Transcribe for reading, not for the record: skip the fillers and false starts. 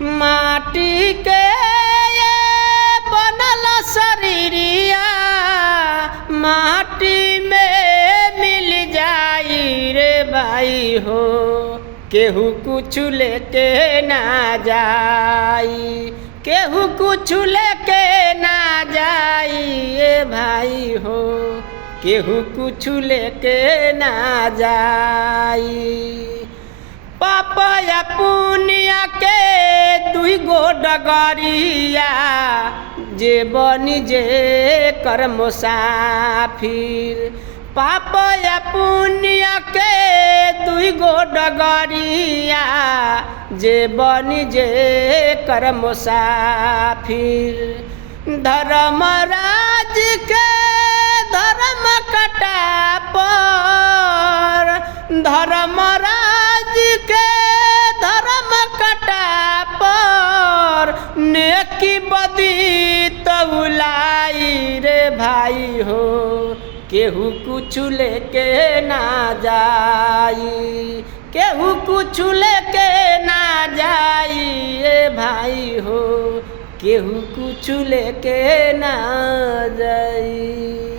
माटी के ये बनल शरीरिया माटी में मिल जाई रे भाई हो। केहू कुछ लेके ना जाई, केहू कुछ लेके ना जाई ए भाई हो। केहू कुछ लेके ना जाई। पाप या पुण्य के दुई गो डगरिया जे बनी जे कर मुसाफिर। पाप या पुण्य के दुई गो डगरिया जे बनी जे कर मुसाफिर। धर्मराज के धर्म कटा पर, धर्मराज के धर्म कटा पर नेकी बदी तौलाई रे भाई हो। केहू कुछ लेके ना जाई, केहू कुछ लेके ना जाई ए भाई हो। केहू कुछ लेके ना जाई।